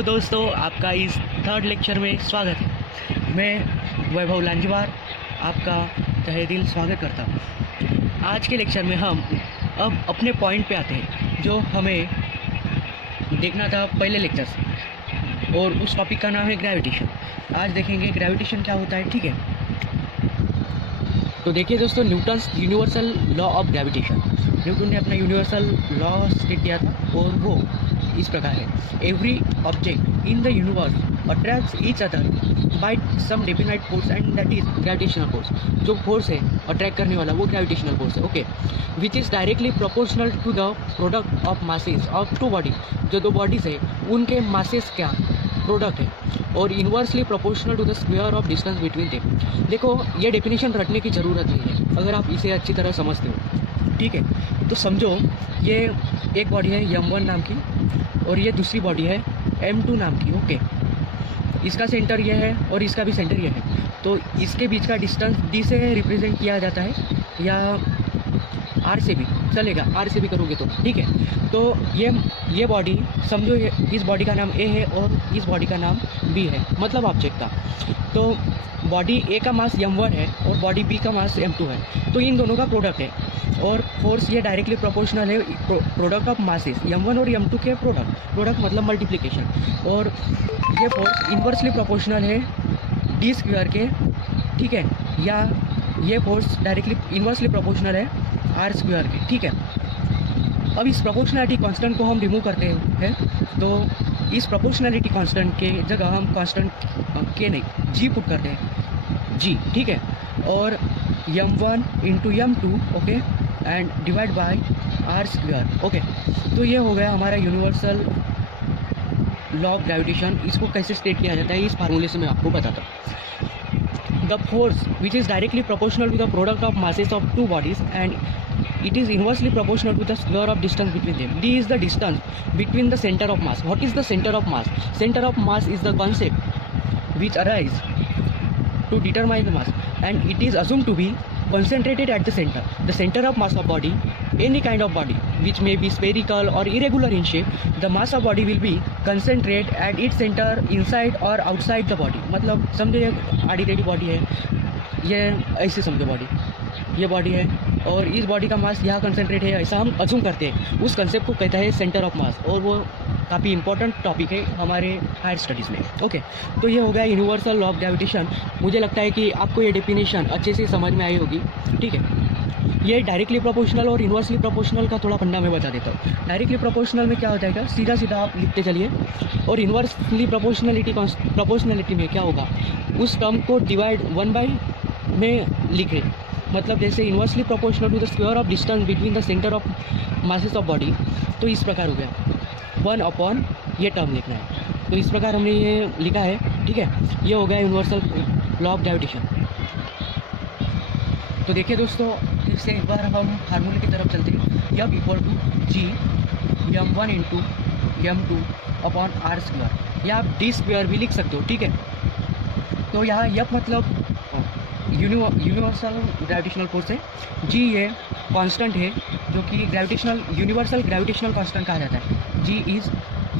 Hello दोस्तों, आपका इस थर्ड लेक्चर में स्वागत है। मैं वैभव लांजवार आपका तहे दिल स्वागत करता हूँ। आज के लेक्चर में हम अब अपने पॉइंट पे आते हैं जो हमें देखना था पहले लेक्चर से, और उस टॉपिक का नाम है ग्रेविटेशन। आज देखेंगे ग्रेविटेशन क्या होता है, ठीक है। तो देखिए दोस्तों, Newton's universal law of gravitation, Newton ने अपना यूनिवर्सल लॉ स्टेट किया था और वो इस प्रकार है। Every object in the universe attracts each other by some definite force and that is gravitational force. जो फोर्स है अट्रैक्ट करने वाला वो ग्रेविटेशनल फोर्स है, okay, which is directly proportional to the product of masses of two body. जो दो bodies है उनके मासेस क्या प्रोडक्ट है, और inversely proportional to the square of distance between them. देखो, ये डेफिनेशन रटने की ज़रूरत नहीं है अगर आप इसे अच्छी तरह समझते हो, ठीक है। तो समझो, ये एक बॉडी है m1 नाम की और ये दूसरी बॉडी है m2 नाम की, ओके। इसका सेंटर ये है और इसका भी सेंटर ये है, तो इसके बीच का डिस्टेंस d से रिप्रेजेंट किया जाता है, या r से भी चलेगा, r से भी करोगे तो ठीक है। तो ये बॉडी समझो, इस बॉडी का नाम a है और इस बॉडी का नाम b है, मतलब ऑब्जेक्ट का। तो बॉडी a का मास m1 है और बॉडी b का मास m2 है, तो इन दोनों का प्रोडक्ट है। और फोर्स ये डायरेक्टली प्रोपोर्शनल है प्रोडक्ट ऑफ मासेस m1 और m2 के प्रोडक्ट मतलब मल्टीप्लिकेशन। और ये फोर्स इन्वर्सली प्रोपोर्शनल है d स्क्वायर के, ठीक है, या ये फोर्स डायरेक्टली इन्वर्सली प्रोपोर्शनल है r स्क्वायर के, ठीक है। अब इस प्रोपोर्शनलिटी कांस्टेंट को हम रिमूव करते हैं, तो इस प्रोपोर्शनलिटी कांस्टेंट के जगह हम कांस्टेंट के नहीं g पुट करते हैं, g, ठीक है। और m1 into m2, okay, and divide bye r square, okay. तो ये हो गया हमारा यूनिवर्सल लॉ ऑफ ग्रेविटेशन। इसको कैसे स्टेट किया जाता है इस फार्मूले से मैं आपको बताता हूँ। The force which is directly proportional to the product of masses of two bodies and it is inversely proportional to the square of distance between them. D is the distance between the center of mass. What is the center of mass? Center of mass is the concept which arises to determine the mass, and it is assumed to be concentrated at the center. The center of mass of body, any kind of body which may be spherical or irregular in shape, the mass of body will be concentrated at its center inside or outside the body. मतलब समझो, ये ordinary body है, ये ऐसे समझो body, ये body है और इस बॉडी का मास यहाँ कंसंट्रेट है, ऐसा हम अज्यूम करते हैं। उस कंसेप्ट को कहता है सेंटर ऑफ मास, और वो काफ़ी इंपॉर्टेंट टॉपिक है हमारे हायर स्टडीज़ में, ओके। तो ये हो गया यूनिवर्सल लॉ ऑफ ग्रेविटेशन। मुझे लगता है कि आपको ये डेफिनेशन अच्छे से समझ में आई होगी, ठीक है। ये डायरेक्टली प्रोपोर्शनल और इन्वर्सली प्रोपोर्शनल का थोड़ा फंडा मैं बता देता हूँ। डायरेक्टली प्रोपोर्शनल में क्या हो जाएगा, सीधा सीधा आप लिखते चलिए, और इन्वर्सली प्रोपोर्शनलिटी में क्या होगा, उस टर्म को डिवाइड 1/, में लिख रहे, मतलब जैसे inversely proportional to the square of distance between the centre of masses of body, तो इस प्रकार हो गया 1/, ये टर्म लिखना है। तो इस प्रकार हमने ये लिखा है, ठीक है। ये हो गया यूनिवर्सल लॉ ऑफ ग्रेविटेशन। तो देखिए दोस्तों, फिर से एक बार हम फार्मूले की तरफ चलते हैं। यब equal to g m1 into m2 upon r square, या आप d स्क्वायर भी लिख सकते हो, ठीक है। तो यहाँ यप मतलब यूनिवर्सल ग्रेविटेशनल फोर्स है, g ये कांस्टेंट है जो कि यूनिवर्सल ग्रेविटेशनल कांस्टेंट कहा जाता है। g is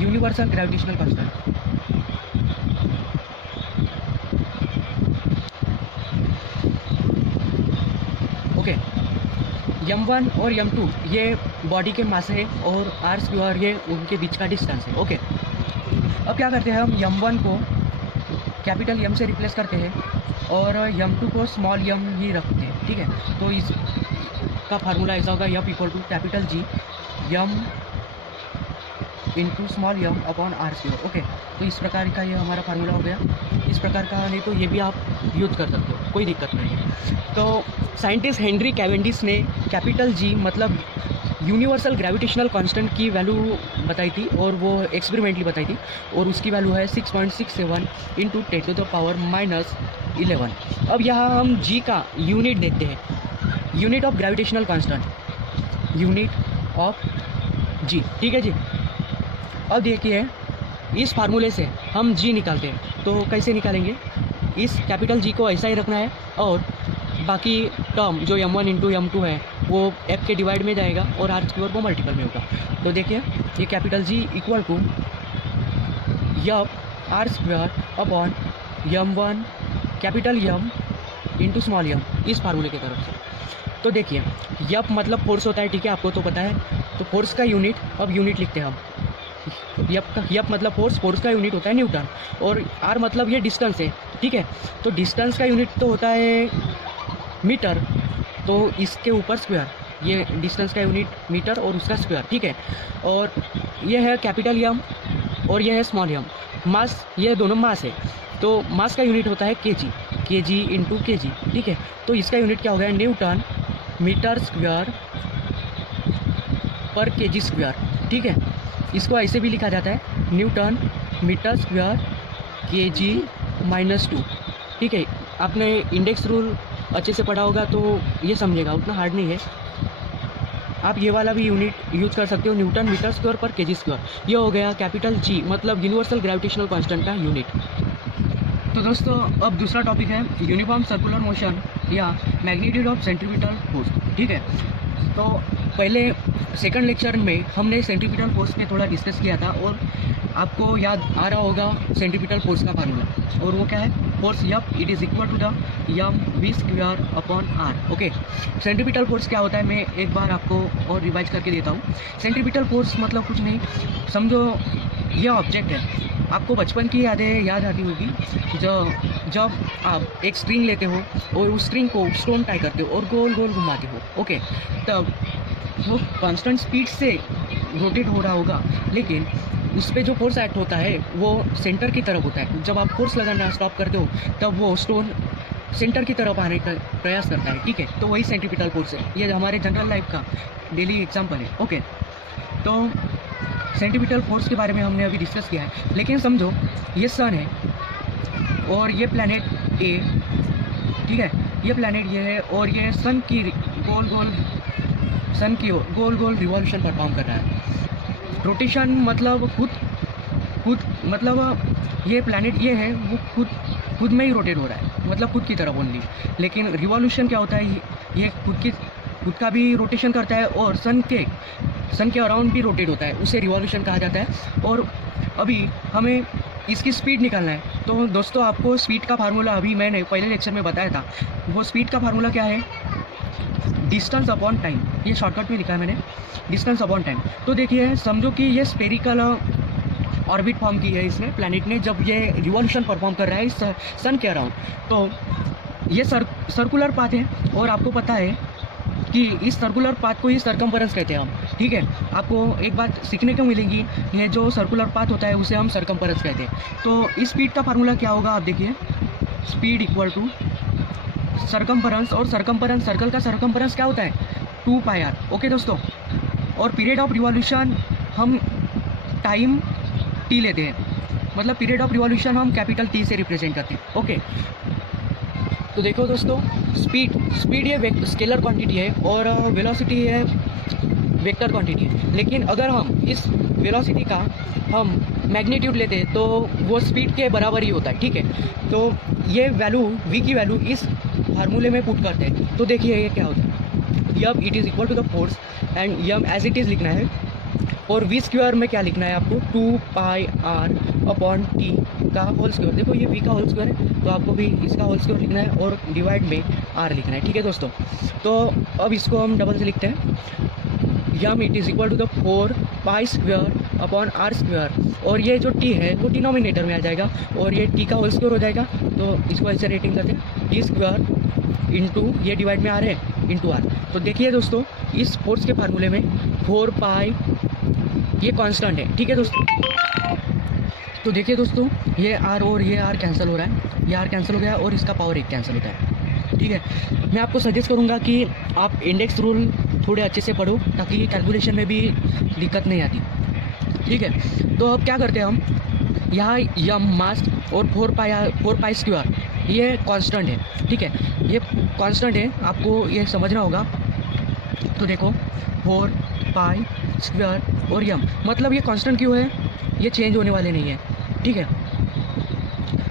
universal gravitational constant, okay. m1 और m2 ये बॉडी के मास है और r स्क्वायर ये उनके बीच का डिस्टेंस है, ओके। अब क्या करते हैं, हम m1 को कैपिटल M से रिप्लेस करते हैं और m2 को स्मॉल m ही रखते हैं, ठीक है। तो इसका फार्मूला ऐसा होगा, यप equal to capital G m into small m upon r square, okay. तो इस प्रकार का ये हमारा फार्मूला हो गया। इस प्रकार का नहीं तो ये भी आप यूज कर सकते हो, कोई दिक्कत नहीं है। तो साइंटिस्ट हेनरी कैवेंडिश ने कैपिटल G मतलब यूनिवर्सल ग्रेविटेशनल कांस्टेंट की वैल्यू बताई थी, और वो एक्सपेरिमेंटली बताई थी, और उसकी वैल्यू है 6.67 इंटू 10⁻11। अब यहाँ हम G का यूनिट देखते हैं, unit of gravitational constant, unit of G, ठीक है जी। अब देखिए, इस फार्मूले से हम G निकालते हैं, तो कैसे निकालेंगे, इस कैपिटल G को ऐसा ही रखना है, और बाकी टर्म जो m1 इंटू m2 है वो f के डिवाइड में जाएगा और r स्क्वायर वो मल्टीपल में होगा। तो देखिए, ये कैपिटल G इक्वल टू यप r square upon m1 capital m into small m, इस फार्मूले की तरफ से। तो देखिए यप मतलब फोर्स होता है, ठीक है, आपको तो पता है। तो फोर्स का यूनिट, अब यूनिट लिखते हैं हम। यप मतलब फोर्स का यूनिट होता है न्यूटन, और आर मतलब ये डिस्टेंस है, ठीक है। तो डिस्टेंस का यूनिट तो होता है मीटर, तो इसके ऊपर स्क्वायर, ये डिस्टेंस का यूनिट मीटर और उसका स्क्वायर, ठीक है। और ये है कैपिटल यम और ये है स्मॉल यम। मास, ये दोनों मास है, तो मास का यूनिट होता है केजी इंटू केजी, ठीक है। तो इसका यूनिट क्या हो गया, न्यूटन मीटर स्क्वायर पर केजी स्क्वायर, ठीक है। इसको ऐसे भी लिखा जाता है न्यूटन मीटर स्क्वायर केजी -2, ठीक है। आपने इंडेक्स रूल अच्छे से पढ़ा होगा तो ये समझेगा, उतना हार्ड नहीं है। आप ये वाला भी यूनिट यूज कर सकते हो, न्यूटन मीटर स्क्वायर पर केजी स्क्वायर। ये हो गया कैपिटल जी, मतलब यूनिवर्सल ग्रेविटेशनल कांस्टेंट का यूनिट। तो दोस्तों अब दूसरा टॉपिक है यूनिफॉर्म सर्कुलर मोशन या मैग्नीट्यूड ऑफ सेंट्रीपिटल फोर्स, ठीक है। तो पहले सेकंड लेक्चर में हमने सेंट्रीपिटल फोर्स पे थोड़ा डिस्कस किया था, और आपको याद आ रहा होगा सेंट्रीपिटल फोर्स का फार्मूला, और वो क्या है, फोर्स यप it is equal to the m v square upon r. Okay, centripetal force क्या होता है मैं एक बार आपको और रिवाइज करके देता हूँ। सेंट्रीपिटल फोर्स मतलब कुछ नहीं, समझो ये ऑब्जेक्ट है। आपको बचपन की यादें याद आती होगी, जब आप एक स्ट्रिंग लेते हो और उस स्ट्रिंग को स्टोन टाई करते हो और गोल गोल घुमाते हो, ओके, तब वो कांस्टेंट स्पीड से रोटेट हो रहा होगा, लेकिन उस पर जो फोर्स एक्ट होता है वो सेंटर की तरफ होता है। जब आप फोर्स लगाना स्टॉप करते हो तब वो स्टोन सेंटर की तरफ आने का प्रयास करता है, ठीक है। तो वही सेंट्रीपिटल फोर्स है, ये हमारे जनरल लाइफ का डेली एग्जाम्पल है, ओके। तो सेंट्रीपिटल फोर्स के बारे में हमने अभी डिस्कस किया है, लेकिन समझो ये सन है और ये प्लैनेट ए, ठीक है, ये प्लैनेट ये है, और ये सन की गोल गोल रिवॉल्यूशन परफॉर्म कर रहा है। रोटेशन मतलब खुद मतलब ये प्लैनेट ये है, वो खुद में ही रोटेट हो रहा है, मतलब खुद की तरफ ओनली। लेकिन रिवॉल्यूशन क्या होता है, ये खुद का भी रोटेशन करता है और सन के अराउंड भी रोटेट होता है, उसे रिवॉल्यूशन कहा जाता है। और अभी हमें इसकी स्पीड निकालना है। तो दोस्तों आपको स्पीड का फार्मूला अभी मैंने पहले लेक्चर में बताया था, वो स्पीड का फार्मूला क्या है, डिस्टेंस अपॉन टाइम। ये शॉर्टकट में लिखा है मैंने, डिस्टेंस अपॉन टाइम। तो देखिए समझो कि ये स्पेरिकल ऑर्बिट फॉर्म की है इसने, प्लैनेट ने, जब ये रिवॉल्यूशन परफॉर्म कर रहा है इस सन के अराउंड। तो ये सर्कुलर पाथ है, और आपको पता है कि इस सर्कुलर पाथ को ही सरकम्फरेंस कहते हैं हम, ठीक है। आपको एक बात सीखने को मिलेगी, ये जो सर्कुलर पाथ होता है उसे हम सरकम्फरेंस कहते हैं। तो इस स्पीड का फार्मूला क्या होगा, आप देखिए, स्पीड इक्वल टू सरकम्फरेंस, और सरकम्फरेंस, सर्कल का सरकम्फरेंस क्या होता है, 2πr, ओके दोस्तों। और पीरियड ऑफ रिवॉल्यूशन हम टाइम टी लेते हैं, मतलब पीरियड ऑफ रिवॉल्यूशन हम कैपिटल टी से रिप्रेजेंट करते हैं, ओके। तो देखो दोस्तों, स्पीड ये स्केलर क्वांटिटी है और वेलोसिटी है वेक्टर क्वांटिटी है। लेकिन अगर हम इस वेलोसिटी का हम मैग्नीट्यूड लेते हैं तो वो स्पीड के बराबर ही होता है, ठीक है। तो ये वैल्यू v की वैल्यू इस फार्मूले में पुट करते हैं। तो देखिए ये क्या होता है, m it is equal to the force and m as it is लिखना है, और वी स्क्वायर में क्या लिखना है आपको, 2πr अपॉन टी का होल स्क्वायर। देखो ये वी का होल स्क्वायर है, तो आपको भी इसका होल स्क्वायर लिखना है और डिवाइड में r लिखना है, ठीक है दोस्तों। तो अब इसको हम डबल से लिखते हैं, m it is equal to the 4π square upon r square, और ये जो टी है वो डिनोमिनेटर में आ जाएगा और ये टी का होल स्क्वायर हो जाएगा। तो इसको ऐसे रेटिंग करते हैं, टी स्क्वायर इंटू ये डिवाइड में आर है इंटू आर। तो देखिए दोस्तों, इस फोर्स के फार्मूले में 4π ये कांस्टेंट है, ठीक है दोस्तों। तो देखिए दोस्तों, ये आर और ये आर कैंसिल हो रहा है, ये आर कैंसिल हो गया और इसका पावर 1 कैंसिल होता है, ठीक है। मैं आपको सजेस्ट करूँगा कि आप इंडेक्स रूल थोड़े अच्छे से पढ़ो, ताकि कैलकुलेशन में भी दिक्कत नहीं आती, ठीक है। तो अब क्या करते हैं हम, यहाँ यम मास और 4π स्क्वायर ये कांस्टेंट है, ठीक है, ये कांस्टेंट है, आपको ये समझना होगा। तो देखो 4π स्क्वायर और यम, मतलब ये कांस्टेंट क्यों है, ये चेंज होने वाले नहीं है, ठीक है।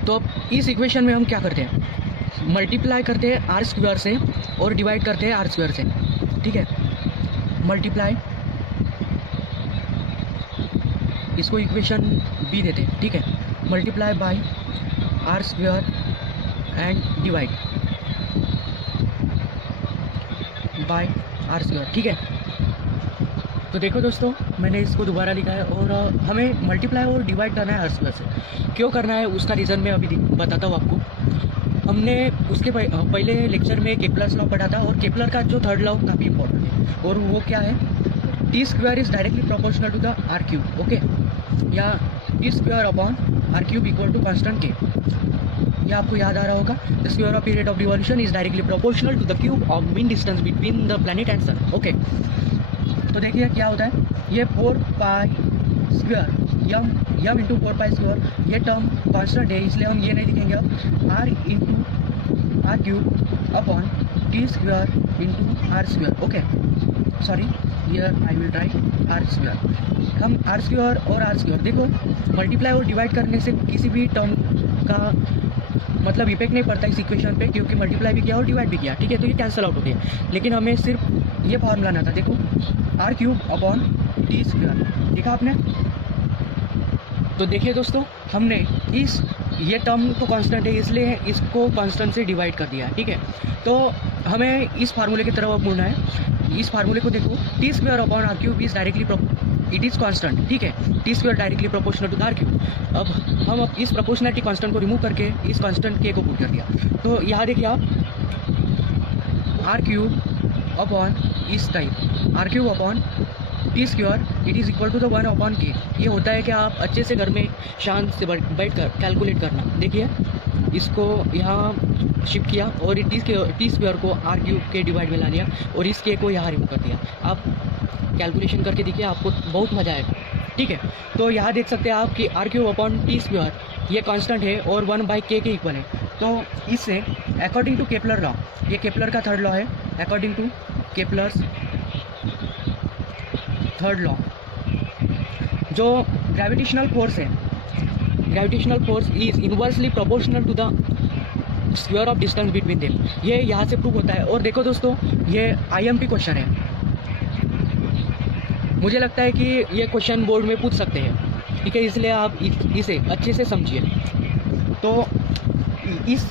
तो अब इस इक्वेशन में हम क्या करते हैं, मल्टीप्लाई करते हैं आर स्क्वायर से और डिवाइड करते हैं आर स्क्वायर से, ठीक है। मल्टीप्लाई, इसको इक्वेशन बी देते हैं, ठीक है। Multiply by r square and divide by r square, ठीक है। तो देखो दोस्तों, मैंने इसको दोबारा लिखा है और हमें मल्टीप्लाई और डिवाइड करना है आर स्क्वायर से। क्यों करना है उसका रीज़न मैं अभी बताता हूँ आपको। हमने उसके पहले लेक्चर में केपलर्स लॉ पढ़ा था, और केपलर का जो थर्ड लॉ काफ़ी इंपॉर्टेंट है, और वो क्या है, t square is directly proportional to the r cube, okay, या t square upon r cube equal to constant के। ये आपको याद आ रहा होगा, the square of period of revolution is directly proportional to the cube of mean distance between the planet and sun, okay. तो देखिए क्या होता है, ये 4 pi square m into 4 pi square, ये टर्म कांस्टेंट है, इसलिए हम ये नहीं लिखेंगे अब, r into r cube upon t square into r square, okay. Sorry, here I will write r square. हम आर स्क्वायर और आर स्क्वायर, देखो मल्टीप्लाई और डिवाइड करने से किसी भी टर्म का मतलब इफेक्ट नहीं पड़ता इस इक्वेशन पे, क्योंकि मल्टीप्लाई भी किया और डिवाइड भी किया, ठीक है, तो ये कैंसिल आउट हो गया। लेकिन हमें सिर्फ ये फॉर्मूला लाना था, देखो r cube upon t square, देखा आपने। तो देखिए दोस्तों, हमने ये टर्म तो कांस्टेंट है, इसलिए इसको कांस्टेंट से डिवाइड कर दिया है, ठीक है। तो हमें इस फार्मूले की तरफ अब मुड़ना है। इस फार्मूले को देखो, t square upon r cube is directly it is constant, ठीक है, t square directly proportional to r cube. अब हम इस प्रोपोर्शनलिटी कांस्टेंट को रिमूव करके इस कांस्टेंट के को पुट कर दिया। तो यहाँ देखिए आप, आर क्यूब अपॉन इस type r cube upon t square it is equal to the 1 upon k. ये होता है कि आप अच्छे से घर में शांत से बैठ कर कैलकुलेट करना। देखिए इसको यहाँ शिफ्ट किया और टी स्क्वायर को आर क्यूब के डिवाइड में ला लिया, और इस के को यहाँ रिमूव कर दिया। आप कैलकुलेशन करके देखिए, आपको बहुत मज़ा आएगा, ठीक है। तो यहाँ देख सकते हैं आप कि r cube upon t square ये कांस्टेंट है और 1/k के इक्वल है। तो इससे अकॉर्डिंग टू केपलर लॉ, ये केपलर का थर्ड लॉ है, according to Kepler's third law, जो ग्रेविटेशनल फोर्स है, gravitational force is inversely proportional to the square of distance between them. ये यहाँ से प्रूव होता है। और देखो दोस्तों, ये IMP क्वेश्चन है, मुझे लगता है कि ये क्वेश्चन बोर्ड में पूछ सकते हैं, ठीक है, इसलिए आप इसे अच्छे से समझिए। तो इस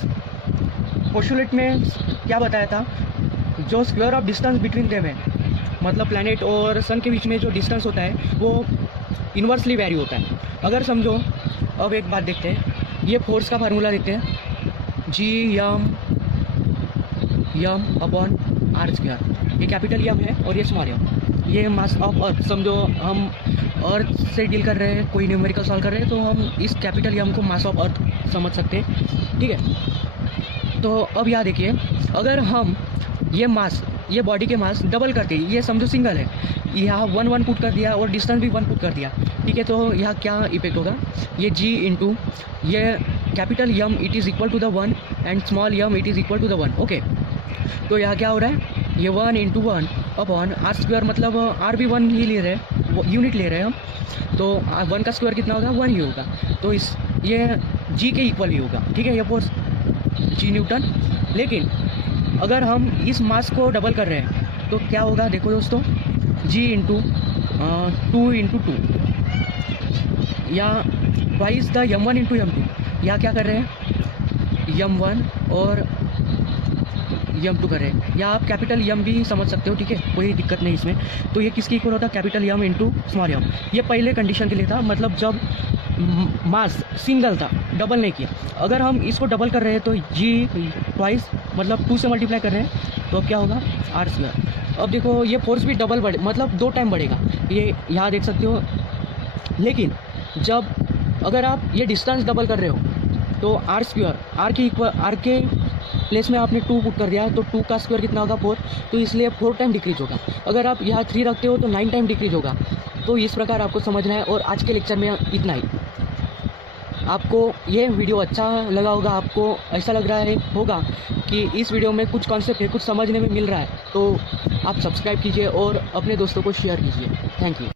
पोस्टुलेट में क्या बताया था, जो square of distance between them है, मतलब प्लैनेट और सन के बीच में जो डिस्टेंस होता है वो इन्वर्सली वैरी होता है। अगर समझो, अब एक बात देखते हैं, ये फोर्स का फार्मूला देखते हैं, जी यम अपॉन आर स्क्वायर। ये कैपिटल यम है और ये स्मॉल यम, ये मास ऑफ अर्थ। समझो हम अर्थ से डील कर रहे हैं, कोई न्यूमेरिकल सॉल्व कर रहे हैं, तो हम इस कैपिटल यम को मास ऑफ अर्थ समझ सकते हैं, ठीक है। तो अब यहाँ देखिए, अगर हम ये मास, ये बॉडी के मास डबल करते, ये समझो सिंगल है, यहाँ 1 पुट कर दिया और डिस्टेंस भी 1 पुट कर दिया, ठीक है। तो यहाँ क्या इफेक्ट होगा, ये जी इंटू ये capital m it is equal to the 1 and small m it is equal to the 1, okay. तो यहाँ क्या हो रहा है, ये 1 इंटू 1 अपॉन आर स्क्वायर, मतलब आर भी 1 ही ले रहे हैं, यूनिट ले रहे हैं हम, तो 1 का स्क्वायर कितना होगा, 1 ही होगा। तो इस ये जी के इक्वल ही होगा, ठीक है, ये फोर्स जी न्यूटन। लेकिन अगर हम इस मास को डबल कर रहे हैं तो क्या होगा, देखो दोस्तों, जी इंटू 2 इंटू 2 या wise the M1 into M2। यहाँ क्या कर रहे हैं, M1 और M2 कर रहे हैं, या आप कैपिटल यम भी समझ सकते हो, ठीक है, कोई दिक्कत नहीं इसमें। तो ये किसके इक्वल होता है, कैपिटल यम इंटू स्मॉल यम। ये पहले कंडीशन के लिए था, मतलब जब मास सिंगल था, डबल नहीं किया। अगर हम इसको डबल कर रहे हैं तो जी ट्वाइस, मतलब 2 से मल्टीप्लाई कर रहे हैं, तो अब क्या होगा, आर स्क्वायर। अब देखो ये फोर्स भी डबल बढ़े, मतलब 2 टाइम बढ़ेगा, ये यहाँ देख सकते हो। लेकिन जब अगर आप ये डिस्टेंस डबल कर रहे हो तो आर स्क्वायर, आर के प्लेस में आपने 2 पुट कर दिया, तो 2 का स्क्वायर कितना होगा, 4, तो इसलिए 4 टाइम डिक्रीज होगा। अगर आप यहाँ 3 रखते हो तो 9 टाइम डिक्रीज होगा। तो इस प्रकार आपको समझना है। और आज के लेक्चर में इतना ही। आपको ये वीडियो अच्छा लगा होगा, आपको ऐसा लग रहा होगा कि इस वीडियो में कुछ कॉन्सेप्ट है, कुछ समझने में मिल रहा है, तो आप सब्सक्राइब कीजिए और अपने दोस्तों को शेयर कीजिए। Thank you.